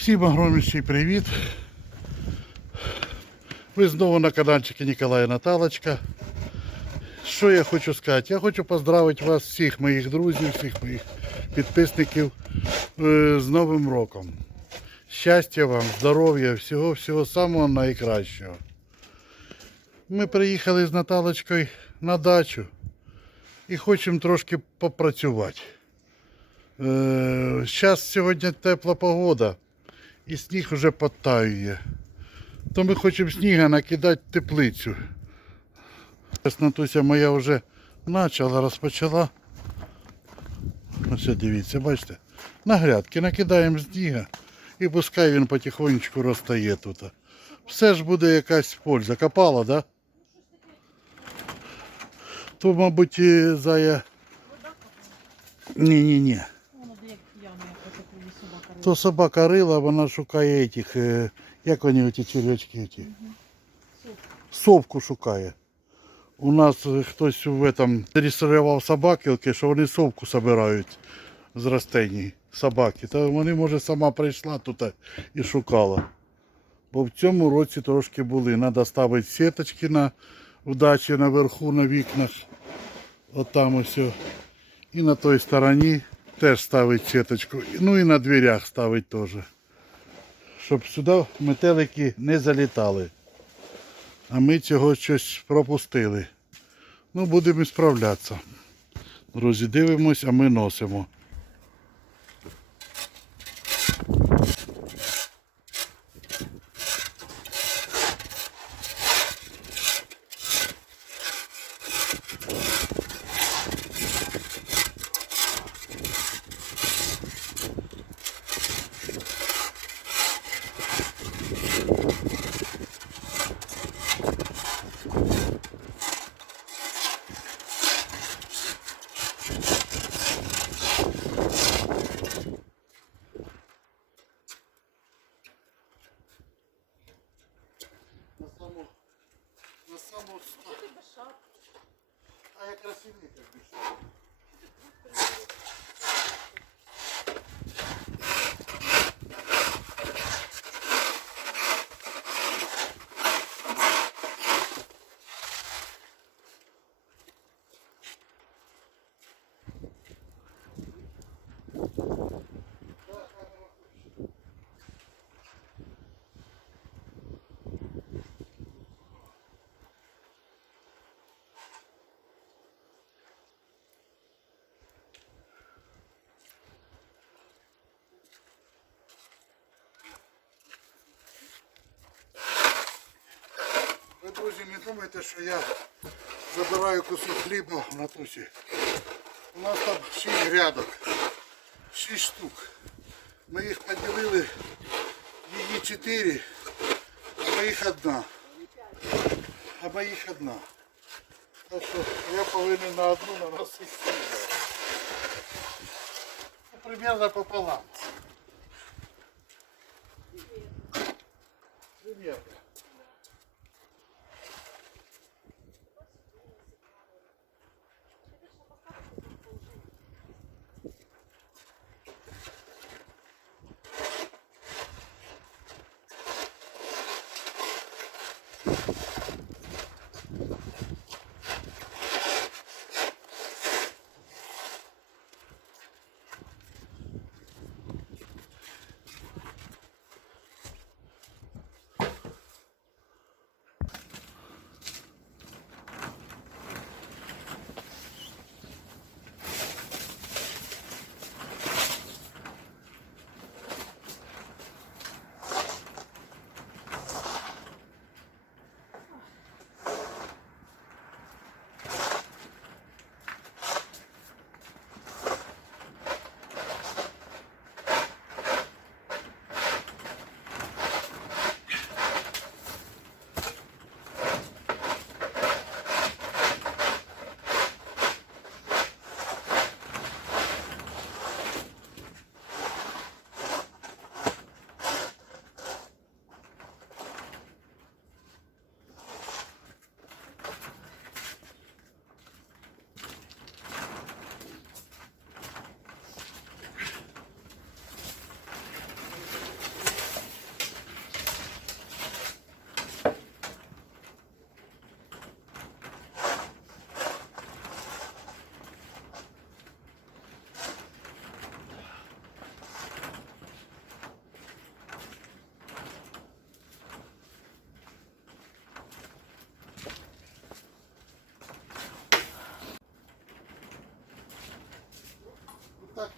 Всім огромніший привіт. Ви знову на каналчику Ніколая Наталочка. Що я хочу сказати? Я хочу поздравити вас, всіх моїх друзів, всіх моїх підписників е, з Новим роком. Щастя вам, здоров'я, всього, всього самого найкращого. Ми приїхали з Наталочкою на дачу і хочемо трошки попрацювати. Зараз сьогодні тепла погода і сніг вже подтаює. То ми хочемо сніга накидати в теплицю. Натуся моя вже почала, розпочала. Ось дивіться, бачите, на грядки накидаємо сніга і пускай він потихонечку розтає тут. Все ж буде якась польза. Копала, да? То, мабуть, зая. Ні-ні-ні. Воно де як яма, яка таку собака То собака рила, вона шукає этих, е, як вони оті червячки ті? Совку шукає. У нас е, хтось в этом реєстрував собакілки, що вони совку збирають з растень собаки. Та вони, може, сама прийшла тут і шукала. Бо в цьому році трошки були. Треба ставити сіточки на вдачі наверху на вікнах. Отам ось. о. І на той стороні теж ставить сіточку. Ну і на дверях ставить теж. Щоб сюди метелики не залітали. А ми цього щось пропустили. Ну, будемо справлятися. Друзі, дивимось, а ми носимо. Ви, друзі, не думайте, що я забираю кусок хліба на тусі. У нас там 6 грядок, 6 штук. Ми їх поділили, її 4, а моїх одна. А моїх одна. Так що я повинен на одну наносити хліба. Ну, примерно пополам. Примерно.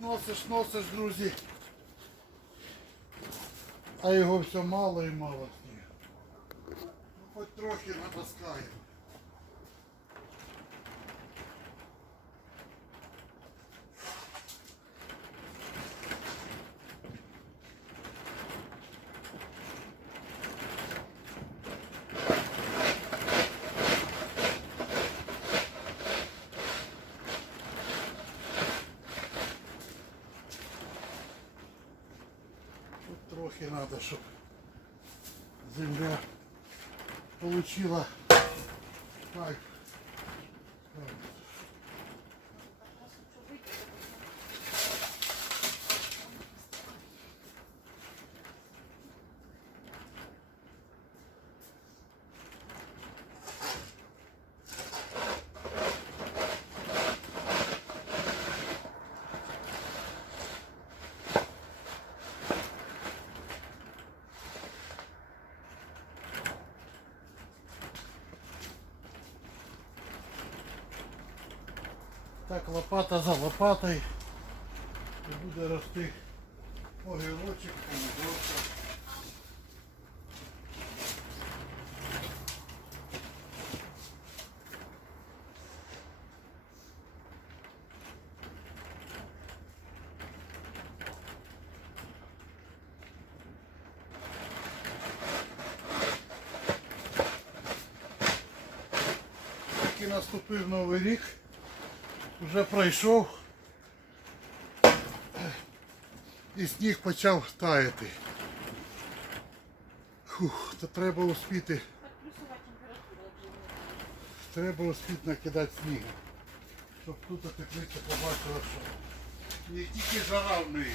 Носиш, носиш, друзі. А його все мало і мало. Ну, хоч трохи натаскаємо. Трохи треба, щоб земля получила так. Так, лопата за лопатою. І буде рости огірочок, помідорка. Наступив новий рік. Вже пройшов і сніг почав таяти. Фух, то треба успіти, треба успіти накидати снігу. Щоб тут теплиця побачила, що не тільки жара в неї.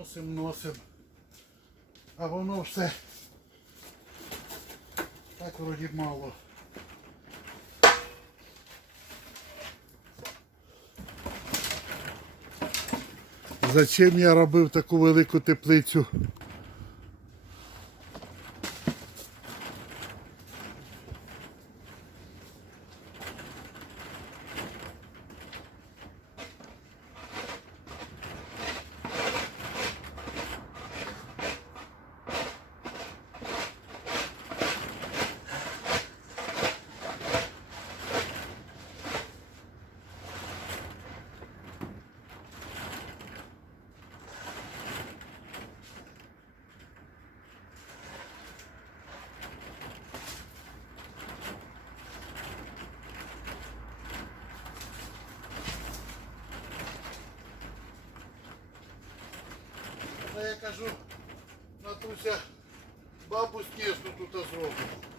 Носим, носим. А воно все так вроді мало. Зачем я робив таку велику теплицю? Я кажу, Натуся, бабу снежну тут зробимо.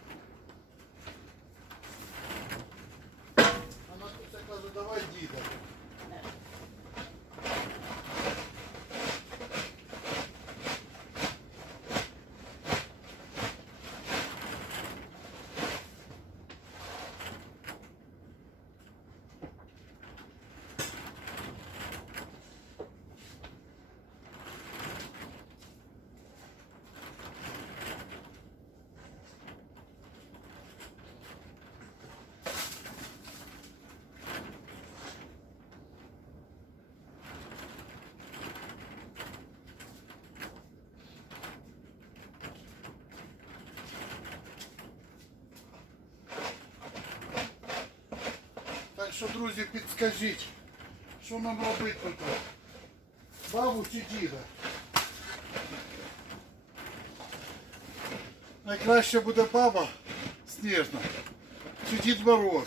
що, друзі, підскажіть, що нам робити тут? Бабу чи діда? Найкраще буде баба сніжна чи Дід Мороз.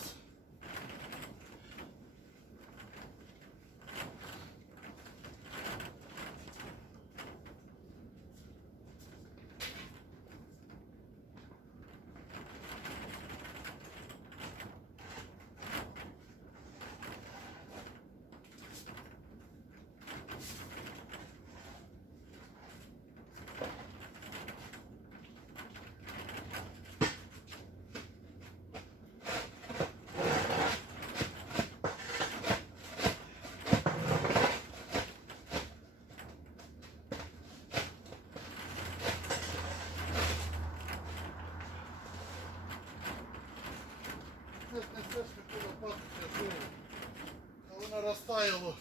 Розтаяло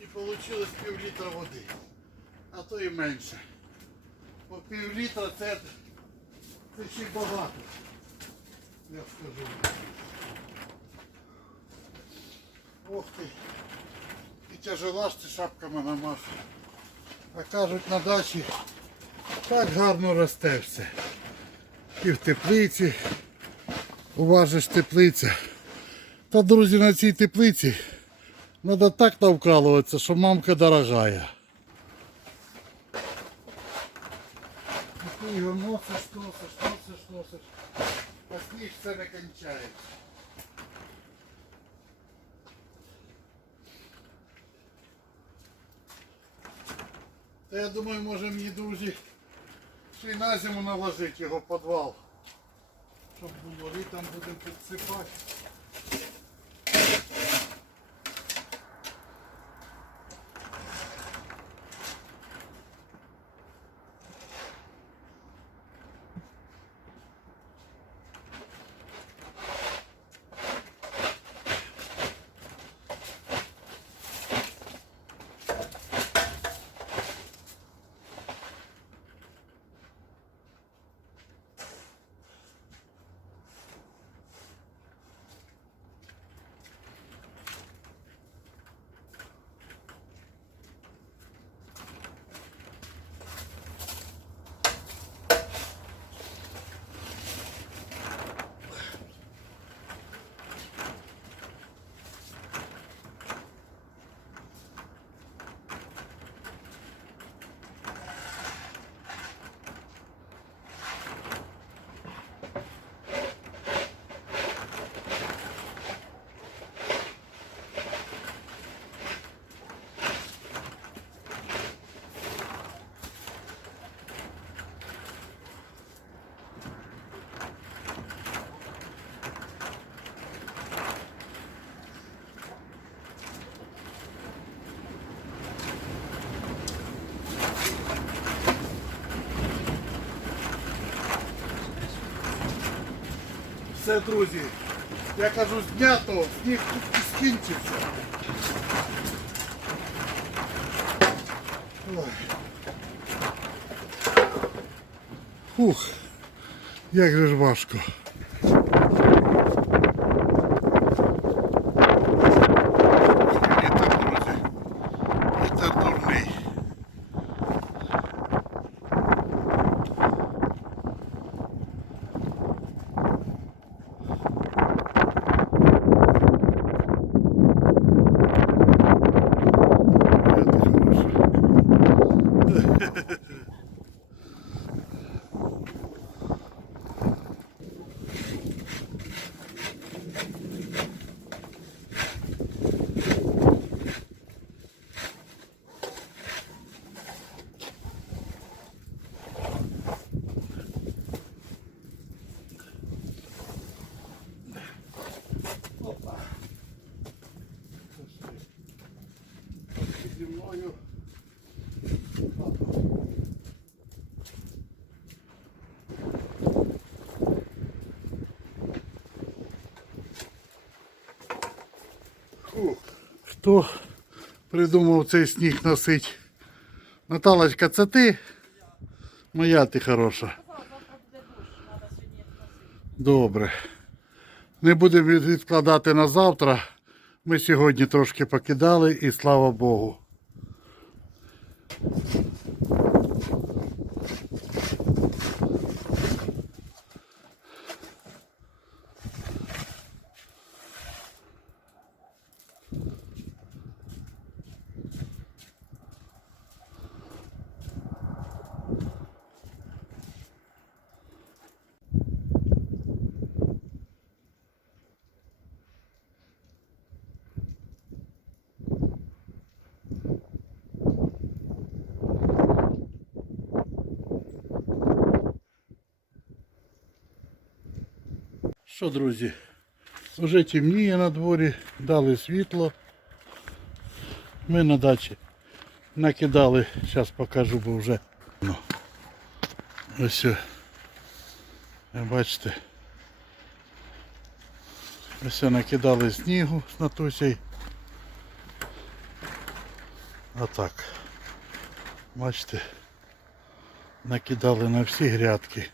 і вийшло пів літра води. А то і менше. По пів літра це, це ще багато. Я скажу. Ох ти. І тяжела ж ти шапками намахав. А кажуть на дачі так гарно росте все. І в теплиці. У вас же ж теплиця. Та, друзі, на цій теплиці треба так навкалуватися, що мамка дорогая. І ти його носиш, носиш, носиш, носиш. А сніг це не. Та я думаю, може мені друзі ще й на зиму наложити його в підвал. Щоб було літом будемо підсипати. Все, друзі. Я кажу, знято, сніг тут і скінчився. Фух, як же ж важко. Хто придумав цей сніг носить? Наталочка, це ти? Моя ти хороша. Носити. Добре. Не будемо відкладати на завтра. Ми сьогодні трошки покидали і слава Богу. Що, друзі, вже темніє на дворі, дали світло. Ми на дачі накидали, зараз покажу, бо вже ось. Бачите. Ось накидали снігу з Натусей. Отак. Бачите, накидали на всі грядки.